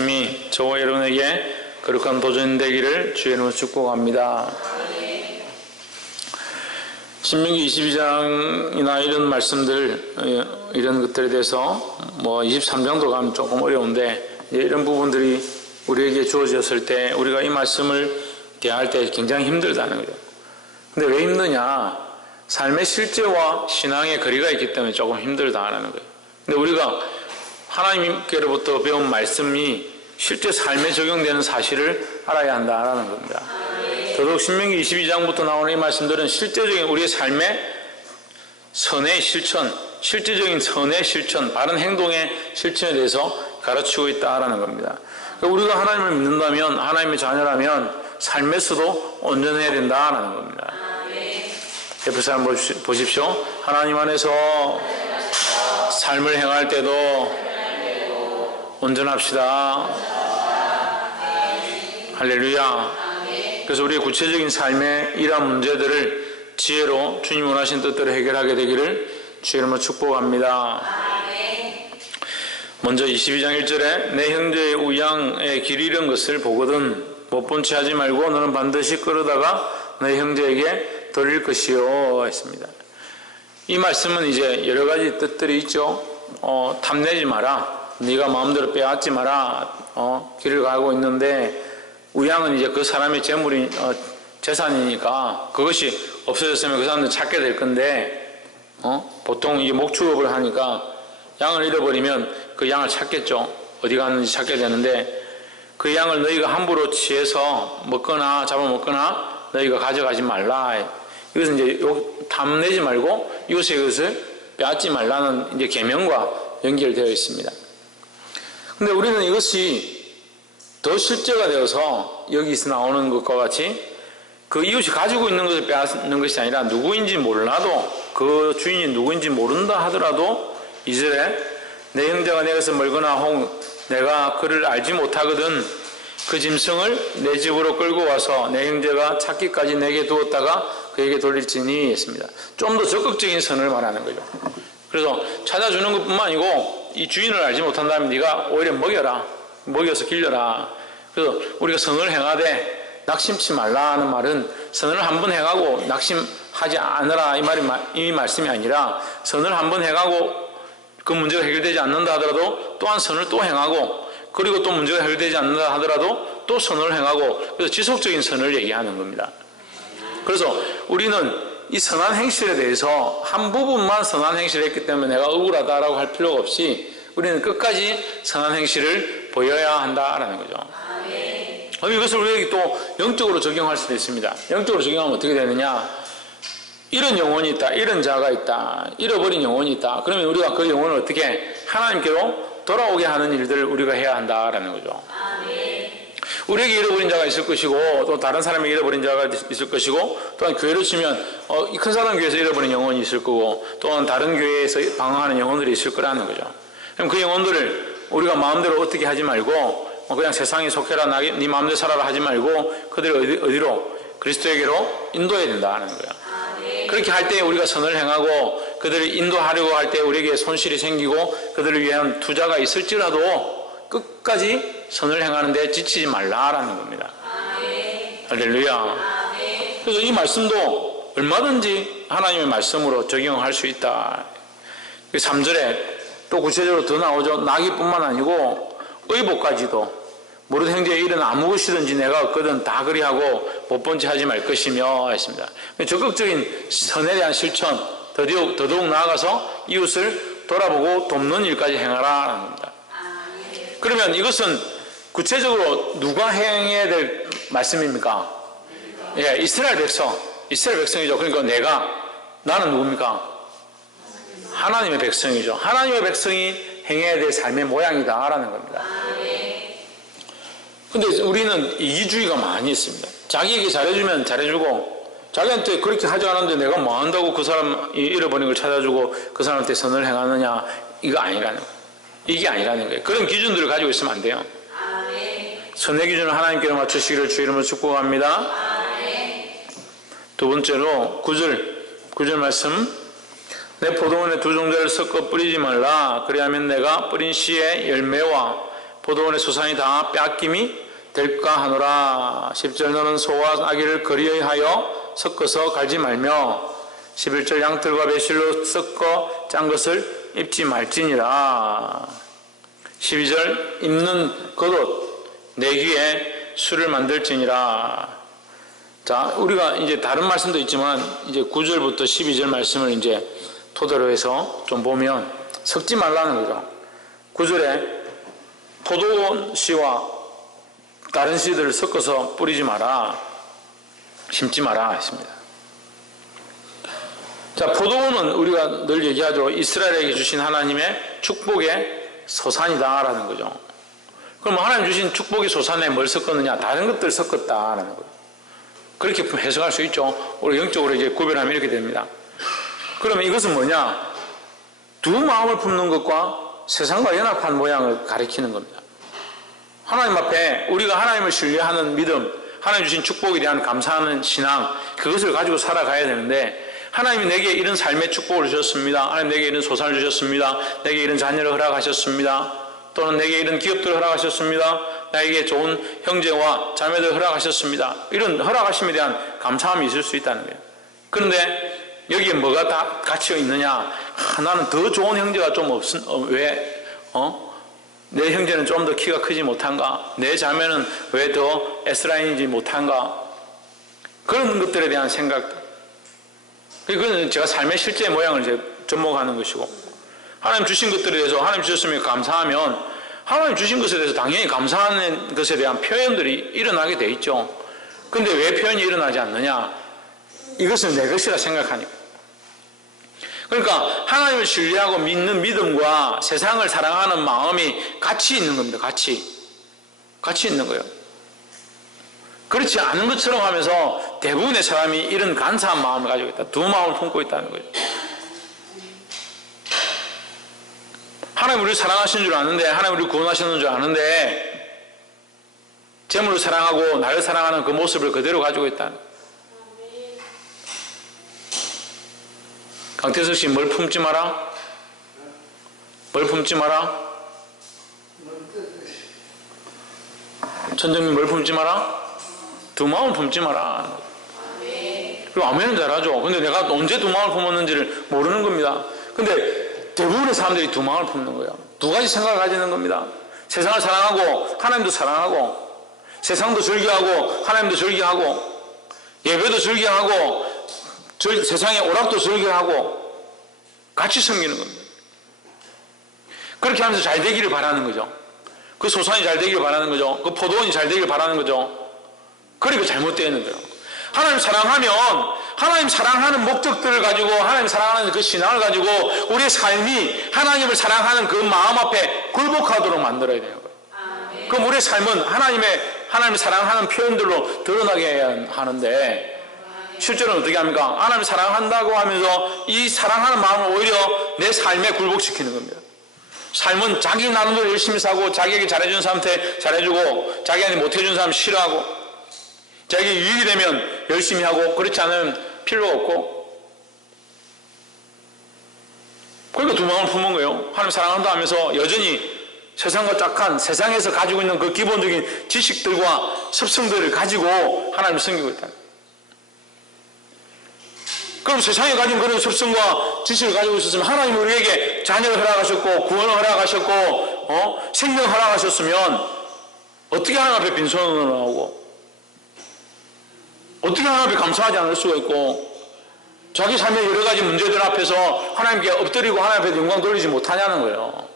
말씀이 저와 여러분에게 거룩한 도전 되기를 주의 이름으로 축복합니다. 신명기 22장이나 이런 말씀들, 이런 것들에 대해서 23장도 가면 조금 어려운데, 이런 부분들이 우리에게 주어졌을 때 우리가 이 말씀을 대할 때 굉장히 힘들다는 거죠. 근데 왜 힘드냐? 삶의 실제와 신앙의 거리가 있기 때문에 조금 힘들다는 거예요. 근데 우리가 하나님께로부터 배운 말씀이 실제 삶에 적용되는 사실을 알아야 한다는 겁니다. 더더욱 신명기 22장부터 나오는 이 말씀들은 실제적인 우리의 삶의 선의 실천, 실제적인 선의 실천, 바른 행동의 실천에 대해서 가르치고 있다는 겁니다. 우리가 하나님을 믿는다면, 하나님의 자녀라면 삶에서도 온전해야 된다는 겁니다. 옆에 사람 보십시오. 하나님 안에서 삶을 행할 때도 온전합시다. 할렐루야. 그래서 우리의 구체적인 삶의 이러한 문제들을 지혜로 주님 원하신 뜻대로 해결하게 되기를 주의 이름으로 축복합니다. 먼저 22장 1절에 내 형제의 우양의 길 잃은 것을 보거든 못 본 채 하지 말고 너는 반드시 끌어다가 내 형제에게 돌릴 것이요 했습니다. 이 말씀은 이제 여러 가지 뜻들이 있죠. 탐내지 마라. 네가 마음대로 빼앗지 마라. 길을 가고 있는데 우양은 이제 그 사람의 재산이니까 그것이 없어졌으면 그 사람들 찾게 될 건데, 보통 이게 목축업을 하니까 양을 잃어버리면 그 양을 찾겠죠. 어디 갔는지 찾게 되는데, 그 양을 너희가 함부로 취해서 먹거나 잡아먹거나 너희가 가져가지 말라. 이것은 이제 탐내지 말고 이것을 빼앗지 말라는 이제 계명과 연결되어 있습니다. 근데 우리는 이것이 더 실제가 되어서 여기서 나오는 것과 같이 그 이웃이 가지고 있는 것을 빼앗는 것이 아니라 누구인지 몰라도, 그 주인이 누구인지 모른다 하더라도 2절에 내 형제가 내 것을 멀거나 혹 내가 그를 알지 못하거든 그 짐승을 내 집으로 끌고 와서 내 형제가 찾기까지 내게 두었다가 그에게 돌릴지니 했습니다. 좀 더 적극적인 선을 말하는 거죠. 그래서 찾아주는 것뿐만 아니고 이 주인을 알지 못한다면 네가 오히려 먹여서 길러라. 그래서 우리가 선을 행하되 낙심치 말라는 말은 선을 한번 행하고 낙심하지 않으라 이 말씀이 아니라, 선을 한번 행하고 그 문제가 해결되지 않는다 하더라도 또한 선을 또 행하고, 그리고 또 문제가 해결되지 않는다 하더라도 또 선을 행하고, 그래서 지속적인 선을 얘기하는 겁니다. 그래서 우리는 이 선한 행실에 대해서 한 부분만 선한 행실을 했기 때문에 내가 억울하다라고 할 필요가 없이 우리는 끝까지 선한 행실을 보여야 한다라는 거죠. 그럼 이것을 우리에게 또 영적으로 적용할 수도 있습니다. 영적으로 적용하면 어떻게 되느냐? 이런 영혼이 있다, 이런 자가 있다, 잃어버린 영혼이 있다. 그러면 우리가 그 영혼을 어떻게 하나님께로 돌아오게 하는 일들을 우리가 해야 한다라는 거죠. 우리에게 잃어버린 자가 있을 것이고, 또 다른 사람에게 잃어버린 자가 있을 것이고, 또한 교회로 치면 이 큰 사람 교회에서 잃어버린 영혼이 있을 거고, 또한 다른 교회에서 방황하는 영혼들이 있을 거라는 거죠. 그럼 그 영혼들을 우리가 마음대로 어떻게 하지 말고, 그냥 세상에 속해라, 네 마음대로 살아라 하지 말고 그들을 어디로? 그리스도에게로 인도해야 된다는 거야. 그렇게 할 때 우리가 선을 행하고 그들을 인도하려고 할 때 우리에게 손실이 생기고 그들을 위한 투자가 있을지라도 끝까지 선을 행하는 데 지치지 말라라는 겁니다. 할렐루야. 그래서 이 말씀도 얼마든지 하나님의 말씀으로 적용할 수 있다. 3절에 또 구체적으로 더 나오죠. 나귀뿐만 아니고 의복까지도 모든 형제의 일은 아무 것이든지 내가 얻거든 다 그리하고 못 본 채 하지 말 것이며 했습니다. 적극적인 선에 대한 실천, 더더욱 나아가서 이웃을 돌아보고 돕는 일까지 행하라는 겁니다. 그러면 이것은 구체적으로 누가 행해야 될 말씀입니까? 예, 이스라엘 백성이죠. 그러니까 나는 누굽니까? 하나님의 백성이죠. 하나님의 백성이 행해야 될 삶의 모양이다라는 겁니다. 근데 우리는 이기주의가 많이 있습니다. 자기에게 잘해주면 잘해주고, 자기한테 그렇게 하지 않았는데 내가 뭐 한다고 그 사람이 잃어버린 걸 찾아주고 그 사람한테 선을 행하느냐, 이게 아니라는 거예요. 그런 기준들을 가지고 있으면 안 돼요. 선의 기준을 하나님께로 맞추시기를 주의 이름으로 축복합니다. 두 번째로 9절 말씀, 내 포도원에 두 종자를 섞어 뿌리지 말라. 그리하면 내가 뿌린 씨의 열매와 포도원의 소산이 다 빼앗김이 될까 하노라. 10절 너는 소와 아기를 거리하여 섞어서 갈지 말며 11절 양털과 배실로 섞어 짠 것을 입지 말지니라. 12절 입는 겉옷 내 귀에 술을 만들지니라. 자, 우리가 이제 다른 말씀도 있지만 이제 9절부터 12절 말씀을 이제 토대로 해서 좀 보면 섞지 말라는 거죠. 9절에 포도원 씨와 다른 씨들을 섞어서 뿌리지 마라, 심지 마라 했습니다. 자, 포도원은 우리가 늘 얘기하죠. 이스라엘에게 주신 하나님의 축복의 소산이다라는 거죠. 그럼 하나님 주신 축복의 소산에 뭘 섞었느냐? 다른 것들 섞었다라는 거예요. 그렇게 해석할 수 있죠. 우리 영적으로 이제 구별하면 이렇게 됩니다. 그러면 이것은 뭐냐? 두 마음을 품는 것과 세상과 연합한 모양을 가리키는 겁니다. 하나님 앞에 우리가 하나님을 신뢰하는 믿음, 하나님 주신 축복에 대한 감사하는 신앙, 그것을 가지고 살아가야 되는데, 하나님이 내게 이런 삶의 축복을 주셨습니다. 하나님 내게 이런 소산을 주셨습니다. 내게 이런 자녀를 허락하셨습니다. 또는 내게 이런 기업들을 허락하셨습니다. 나에게 좋은 형제와 자매들 허락하셨습니다. 이런 허락하심에 대한 감사함이 있을 수 있다는 거예요. 그런데 여기에 뭐가 다 갇혀 있느냐? 나는 더 좋은 형제가 좀 왜 내 형제는 좀 더 키가 크지 못한가? 내 자매는 왜 더 S라인이지 못한가? 그런 것들에 대한 생각. 그건 제가 삶의 실제 모양을 이제 접목하는 것이고, 하나님 주신 것들에 대해서 하나님 주셨으면 감사하면 하나님 주신 것에 대해서 당연히 감사하는 것에 대한 표현들이 일어나게 돼 있죠. 근데 왜 표현이 일어나지 않느냐? 이것은 내 것이라 생각하니까. 그러니까 하나님을 신뢰하고 믿는 믿음과 세상을 사랑하는 마음이 같이 있는 겁니다. 같이 있는 거예요. 그렇지 않은 것처럼 하면서 대부분의 사람이 이런 간사한 마음을 가지고 있다. 두 마음을 품고 있다는 거죠. 하나님 우리를 사랑하시는 줄 아는데, 하나님 우리를 구원하시는 줄 아는데 재물을 사랑하고 나를 사랑하는 그 모습을 그대로 가지고 있다는 거예요. 강태석 씨, 뭘 품지 마라? 뭘 품지 마라? 천정님, 뭘 품지 마라? 두 마음을 품지 마라. 그리고 아멘은 잘하죠. 근데 내가 언제 두 마음을 품었는지를 모르는 겁니다. 근데 대부분의 사람들이 두 마음을 품는 거예요. 두 가지 생각을 가지는 겁니다. 세상을 사랑하고 하나님도 사랑하고, 세상도 즐겨하고 하나님도 즐겨하고, 예배도 즐겨하고 세상의 오락도 즐겨하고 같이 섬기는 겁니다. 그렇게 하면서 잘 되기를 바라는 거죠. 그 소산이 잘 되기를 바라는 거죠. 그 포도원이 잘 되기를 바라는 거죠. 그리고 잘못되어 있는 거예요. 하나님 사랑하면 하나님 사랑하는 목적들을 가지고, 하나님 사랑하는 그 신앙을 가지고 우리의 삶이 하나님을 사랑하는 그 마음 앞에 굴복하도록 만들어야 돼요. 그럼 우리의 삶은 하나님을 사랑하는 표현들로 드러나게 해야 하는데, 실제로는 어떻게 합니까? 하나님을 사랑한다고 하면서 이 사랑하는 마음을 오히려 내 삶에 굴복시키는 겁니다. 삶은 자기 나름대로 열심히 사고, 자기에게 잘해준 사람한테 잘해주고, 자기한테 못해준 사람 싫어하고, 자기 유익이 되면 열심히 하고, 그렇지 않으면 필요가 없고. 그러니까 두 마음을 품은 거예요. 하나님 사랑한다 하면서 여전히 세상과 짝한, 세상에서 가지고 있는 그 기본적인 지식들과 습성들을 가지고 하나님을 섬기고 있다. 그럼 세상에 가진 그런 습성과 지식을 가지고 있었으면, 하나님 우리에게 자녀를 허락하셨고 구원을 허락하셨고 생명을 허락하셨으면 어떻게 하나님 앞에 빈손으로 나오고, 어떻게 하나님 앞에 감사하지 않을 수가 있고, 자기 삶의 여러 가지 문제들 앞에서 하나님께 엎드리고 하나님 앞에 영광 돌리지 못하냐는 거예요.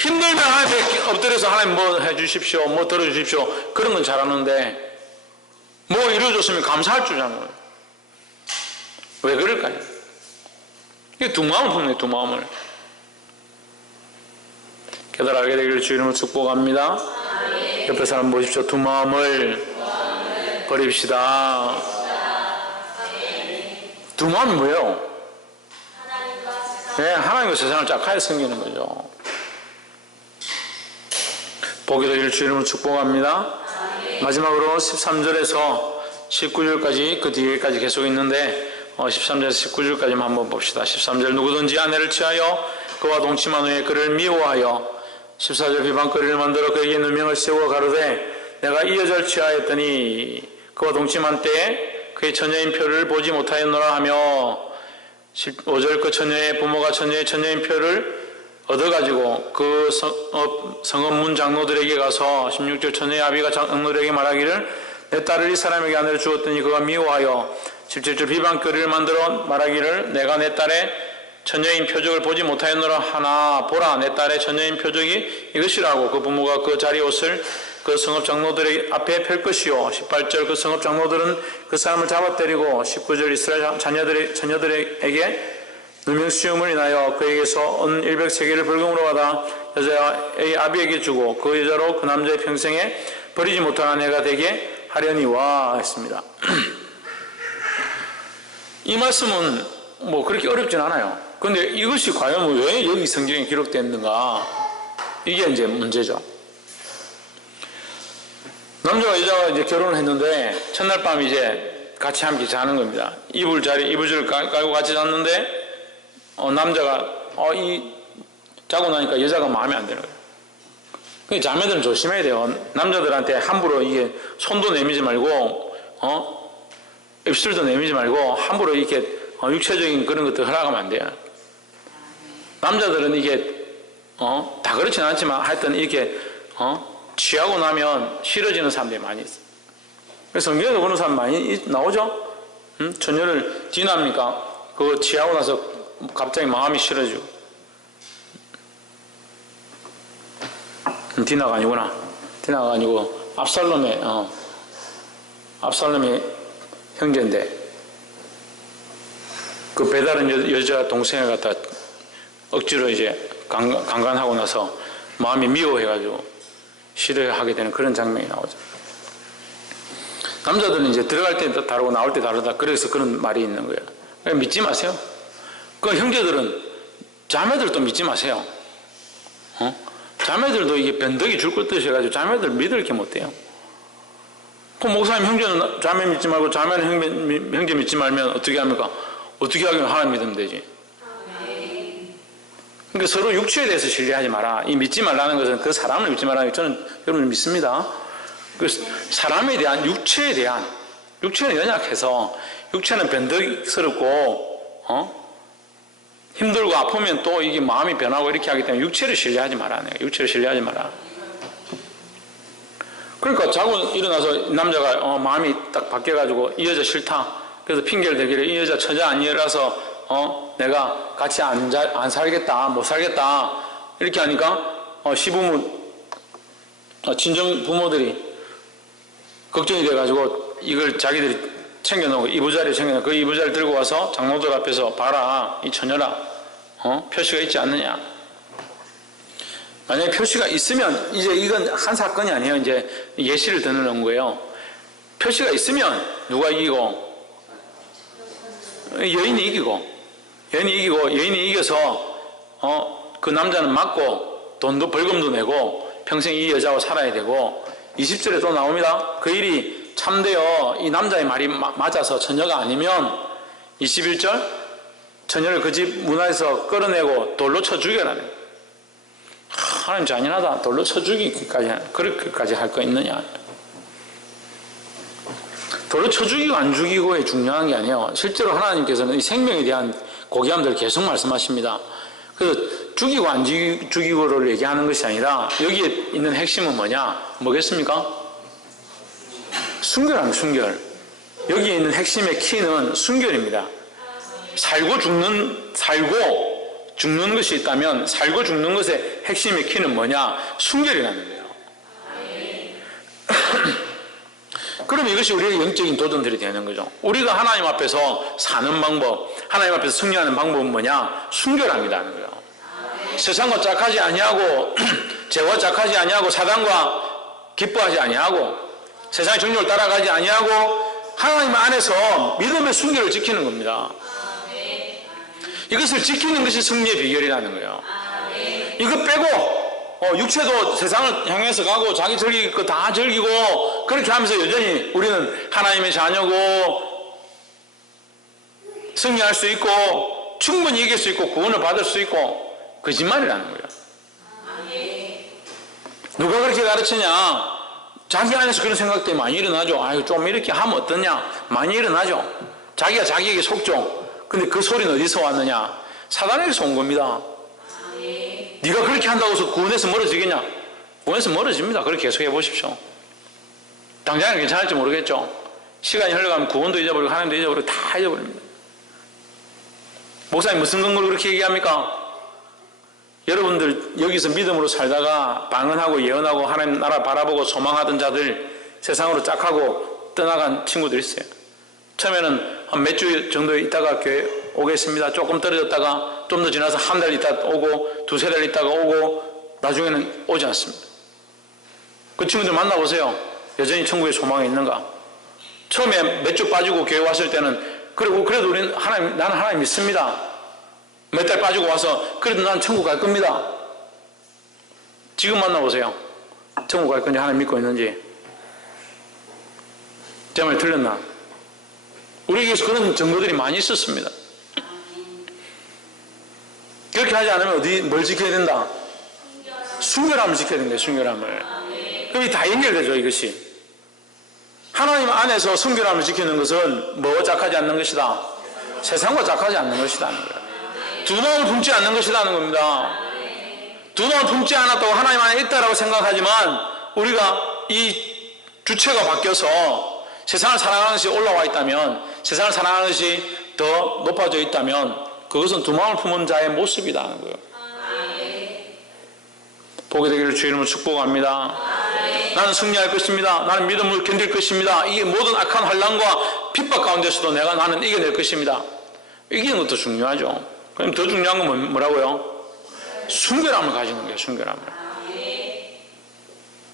힘들면 하나님 앞에 엎드려서 하나님 뭐 해주십시오, 뭐 들어주십시오, 그런 건 잘하는데 뭐 이루어졌으면 감사할 줄 아는 거예요. 왜 그럴까요? 이게 두 마음을 품네, 두 마음을. 깨달아게 되기를 주 이름으로 축복합니다. 옆에 사람 보십시오. 두 마음을 버립시다. 두 마음이 뭐예요? 네, 하나님과 세상을 짝하게 섬기는 거죠. 보게 되기를 주 이름으로 축복합니다. 마지막으로 13절에서 19절까지, 그 뒤에까지 계속 있는데 13절에서 19절까지만 한번 봅시다. 13절, 누구든지 아내를 취하여 그와 동침한 후에 그를 미워하여 14절 비방거리를 만들어 그에게 누명을 세워 가로되 내가 이 여자를 취하였더니 그와 동침한 때에 그의 처녀인 표를 보지 못하였노라 하며 15절 그 처녀의 부모가 처녀의 처녀인 표를 얻어가지고 그 성읍 문 장로들에게 가서 16절 처녀의 아비가 장로들에게 말하기를 내 딸을 이 사람에게 아내로 주었더니 그가 미워하여 17절 비방거리를 만들어 말하기를 내가 내 딸의 처녀인 표적을 보지 못하였노라 하나 보라 내 딸의 처녀인 표적이 이것이라고 그 부모가 그 자리 옷을 그 성읍 장로들의 앞에 펼 것이요 18절 그 성읍 장로들은 그 사람을 잡아 때리고 19절 이스라엘 자녀들에게 누명수염을 인하여 그에게서 은 100세겔을 벌금으로 받아 여자의 아비에게 주고 그 여자로 그 남자의 평생에 버리지 못한 아내가 되게 하려니와 했습니다. 이 말씀은 뭐 그렇게 어렵진 않아요. 근데 이것이 과연 왜 여기 성경에 기록됐는가? 이게 이제 문제죠. 남자와 여자가 이제 결혼을 했는데 첫날 밤 이제 같이 함께 자는 겁니다. 이불을 깔고 같이 잤는데 남자가 자고 나니까 여자가 마음에 안 드는 거예요. 그러니까 자매들은 조심해야 돼요. 남자들한테 함부로 이게 손도 내밀지 말고 입술도 내밀지 말고 함부로 이렇게 육체적인 그런 것들 허락하면 안 돼요. 남자들은 이게 다 그렇진 않지만 하여튼 이렇게 취하고 나면 싫어지는 사람들이 많이 있어요. 그래서 성경에도 그런 사람 많이 나오죠. 처녀를 디나입니까? 그거 취하고 나서 갑자기 마음이 싫어지고. 디나가 아니구나. 디나가 아니고 압살롬의 형제인데 그 배다른 여자 동생을 갖다 억지로 이제 강간하고 나서 마음이 미워해가지고 싫어하게 되는 그런 장면이 나오죠. 남자들은 이제 들어갈 때 다르고 나올 때 다르다. 그래서 그런 말이 있는 거예요. 그러니까 믿지 마세요. 그 형제들은 자매들도 믿지 마세요. 자매들도 이게 변덕이 줄 것 뜻이어가지고 자매들 믿을 게 못돼요. 그 목사님 형제는 자매 믿지 말고 자매는 형제 믿지 말면 어떻게 합니까? 어떻게 하기는 하나님 믿으면 되지. 그러니까 서로 육체에 대해서 신뢰하지 마라. 이 믿지 말라는 것은 그 사람을 믿지 말라는 게 저는 여러분 믿습니다. 그 사람에 대한 육체는 연약해서 육체는 변덕스럽고 힘들고 아프면 또 이게 마음이 변하고 이렇게 하기 때문에 육체를 신뢰하지 마라. 육체를 신뢰하지 마라. 그러니까 자고 일어나서 남자가 마음이 딱 바뀌어가지고 이 여자 싫다. 그래서 핑계를 대기를 이 여자 처자 아니라서 내가 같이 안 살겠다, 못 살겠다 이렇게 하니까 시부모, 친정 부모들이 걱정이 돼가지고 이걸 자기들이 챙겨놓고 이부자리를 챙겨놓고 그 이부자리를 들고 와서 장로들 앞에서 봐라 이 처녀라 표시가 있지 않느냐. 만약에 표시가 있으면 이제 이건 한 사건이 아니에요. 이제 예시를 드는 거예요. 표시가 있으면 누가 이기고 여인이 이기고 여인이 이겨서 그 남자는 맞고 돈도 벌금도 내고 평생 이 여자와 살아야 되고 20절에 또 나옵니다. 그 일이 참되어 이 남자의 말이 맞아서 처녀가 아니면 21절 처녀를 그 집 문화에서 끌어내고 돌로 쳐 죽여라네. 하나님 잔인하다. 돌로 쳐 죽이기까지 그렇게까지 할 거 있느냐. 돌로 쳐 죽이고 안 죽이고에 중요한 게 아니에요. 실제로 하나님께서는 이 생명에 대한 고귀함들을 계속 말씀하십니다. 그래서 죽이고 안 죽이고를 얘기하는 것이 아니라 여기에 있는 핵심은 뭐겠습니까? 순결합니다. 순결. 여기에 있는 핵심의 키는 순결입니다. 살고 죽는 것이 있다면 살고 죽는 것의 핵심의 키는 뭐냐? 순결이라는 거예요. 그럼 이것이 우리의 영적인 도전들이 되는 거죠. 우리가 하나님 앞에서 사는 방법, 하나님 앞에서 승리하는 방법은 뭐냐? 순결함이라는 거예요. 세상과 짝하지 아니하고 죄와 짝하지 아니하고 사단과 기뻐하지 아니하고 세상의 정욕을 따라가지 아니하고 하나님 안에서 믿음의 순결을 지키는 겁니다. 이것을 지키는 것이 승리의 비결이라는 거예요. 이거 빼고 육체도 세상을 향해서 가고 자기 즐길 거 다 즐기고 그렇게 하면서 여전히 우리는 하나님의 자녀고 승리할 수 있고 충분히 이길 수 있고 구원을 받을 수 있고 거짓말이라는 거예요. 누가 그렇게 가르치냐? 자기 안에서 그런 생각들이 많이 일어나죠. 아유, 좀 이렇게 하면 어떠냐? 많이 일어나죠. 자기가 자기에게 속죠. 근데 그 소리는 어디서 왔느냐? 사단에게서 온 겁니다. 네가 그렇게 한다고 해서 구원에서 멀어지겠냐? 구원에서 멀어집니다. 그렇게 계속 해보십시오. 당장은 괜찮을지 모르겠죠. 시간이 흘러가면 구원도 잊어버리고 하나님도 잊어버리고 다 잊어버립니다. 목사님 무슨 근거로 그렇게 얘기합니까? 여러분들 여기서 믿음으로 살다가 방언하고 예언하고 하나님 나라 바라보고 소망하던 자들 세상으로 짝하고 떠나간 친구들 있어요. 처음에는 한 몇 주 정도 있다가 교회 오겠습니다. 조금 떨어졌다가 좀 더 지나서 한 달 있다 오고 두세 달 있다가 오고 나중에는 오지 않습니다. 그 친구들 만나보세요. 여전히 천국에 소망이 있는가? 처음에 몇 주 빠지고 교회 왔을 때는 그래도 우리는 나는 하나님 믿습니다. 몇 달 빠지고 와서 그래도 난 천국 갈 겁니다. 지금 만나보세요. 천국 갈 건지 하나님 믿고 있는지. 제 말 틀렸나? 우리에게서 그런 증거들이 많이 있었습니다. 그렇게 하지 않으면 뭘 지켜야 된다? 순결함을 지켜야 된다. 순결함을. 그럼 다 연결되죠. 이것이. 하나님 안에서 순결함을 지키는 것은 뭐와 짝하지 않는 것이다? 세상과 짝하지 않는 것이라는 거예요. 두 마음을 품지 않는 것이라는 겁니다. 두 마음을 품지 않았다고 하나님 안에 있다라고 생각하지만 우리가 이 주체가 바뀌어서 세상을 사랑하는 것이 올라와 있다면, 세상을 사랑하는 것이 더 높아져 있다면 그것은 두 마음을 품은 자의 모습이라는 거예요. 보게 되기를 주 이름으로 축복합니다. 나는 승리할 것입니다. 나는 믿음을 견딜 것입니다. 이 모든 악한 환난과 핍박 가운데서도 나는 이겨낼 것입니다. 이기는 것도 중요하죠. 그럼 더 중요한 건 뭐라고요? 순결함을 가지는 거예요. 순결함을.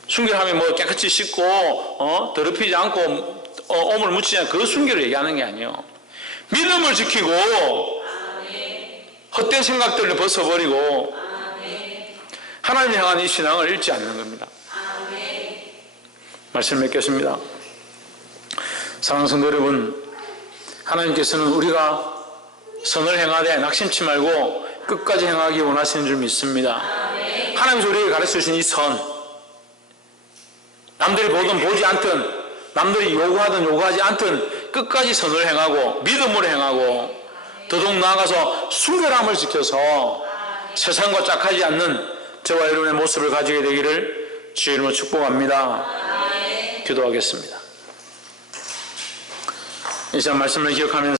순결함이 뭐 깨끗이 씻고 더럽히지 않고 오물 묻히지 않고 그 순결을 얘기하는 게 아니에요. 믿음을 지키고 헛된 생각들을 벗어버리고 하나님 향한 이 신앙을 잃지 않는 겁니다. 말씀 맺겠습니다. 사랑하는 성도 여러분, 하나님께서는 우리가 선을 행하되 낙심치 말고 끝까지 행하기 원하시는 줄 믿습니다. 하나님께서 우리에게 가르쳐주신 이 선, 남들이 보든 보지 않든 남들이 요구하든 요구하지 않든 끝까지 선을 행하고 믿음으로 행하고 더더욱 나아가서 순결함을 지켜서 세상과 짝하지 않는 저와 여러분의 모습을 가지게 되기를 주의 이름으로 축복합니다. 기도하겠습니다. 이 시간 말씀을 기억하면서